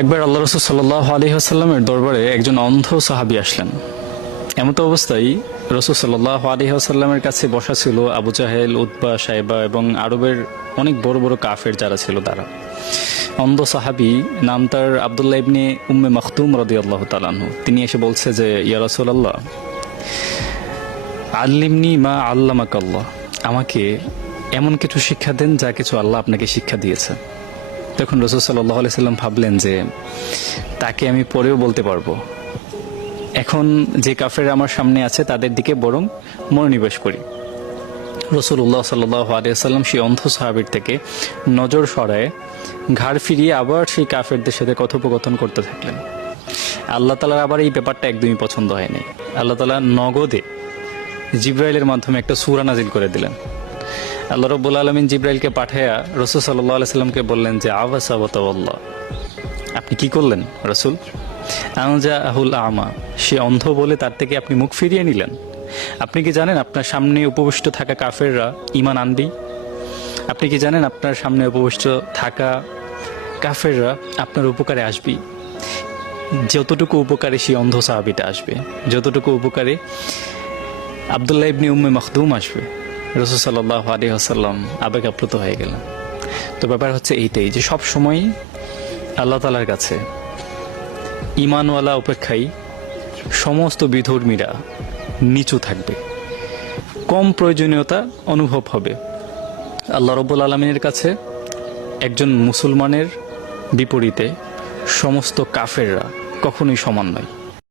একবার আল্লাহ রাসূল সাল্লাল্লাহু আলাইহি ওয়াসাল্লামের দরবারে একজন অন্ধ সাহাবী আসলেন। এমত অবস্থায় রাসূল সাল্লাল্লাহু আলাইহি ওয়াসাল্লামের কাছে বসা ছিল আবু জাহেল, উতবা, সাইবা এবং আরবের অনেক বড় বড় কাফের যারা ছিল তারা। অন্ধ সাহাবী, নাম তার আব্দুল্লাহ ইবনে উম্মে মাখতুম রাদিয়াল্লাহু তাআলা আনহু। তিনি এসে বলছে যে, ইয়া রাসূলুল্লাহ, আল্লিমনি মা আল্লামাকাল্লাহ, আমাকে এমন কিছু শিক্ষা দেন যা কিছু আল্লাহ আপনাকে শিক্ষা দিয়েছে। তখন রাসূল সাল্লাল্লাহু আলাইহি সাল্লাম ভাবলেন যে তাকে আমি পরেও বলতে পারবো, এখন যে কাফের আমার সামনে আছে তাদের দিকে বরং মনোনিবেশ করি। রাসূলুল্লাহ সাল্লাল্লাহু আলাইহি সাল্লাম সেই অন্ধ সাহাবীর থেকে নজর সরায় ঘাড় ফিরিয়ে আবার সেই কাফেরদের সাথে কথোপকথন করতে থাকলেন। আল্লাহ তাআলার আবার এই ব্যাপারটা একদমই পছন্দ হয়নি। আল্লাহ তাআলা নগদে জিবরাইলের মাধ্যমে একটা সূরা নাজিল করে দিলেন। আল্লাহ রাব্বুল আলামিন জিবরাইলকে পাঠায়া রাসূল সাল্লাল্লাহু আলাইহি সাল্লামকে বললেন যে, আবাসা ওয়া তাওয়াল্লা, আপনি কি করলেন রাসূল? আনজাহুল আমা, সে অন্ধ বলে তার থেকে আপনি মুখ ফিরিয়ে নিলেন। আপনি কি জানেন আপনার সামনে উপবিষ্ট থাকা কাফেররা ঈমান আনবেই? আপনি কি জানেন আপনার সামনে উপবিষ্ট থাকা কাফেররা আপনার উপকারে আসবেই? যতটুকু উপকারে সেই অন্ধ সাহাবীটা আসবে, যতটুকু উপকারে আব্দুল্লাহ ইবনে উম্মে মাখতুম আসবে। রাসূল সাল্লাল্লাহু আলাইহি ওয়াসাল্লাম আবেগ আপ্লুত হয়ে গেলেন। তো ব্যাপার হচ্ছে এইটাই যে সব সময় আল্লাহ তাআলার কাছে ঈমানওয়ালা অপেক্ষায় সমস্ত বিধর্মীরা নিচু থাকবে, কম প্রয়োজনীয়তা অনুভব হবে। আল্লাহ রাব্বুল আলামিনের কাছে একজন মুসলমানের বিপরীতে সমস্ত কাফেররা কখনোই সমান নয়।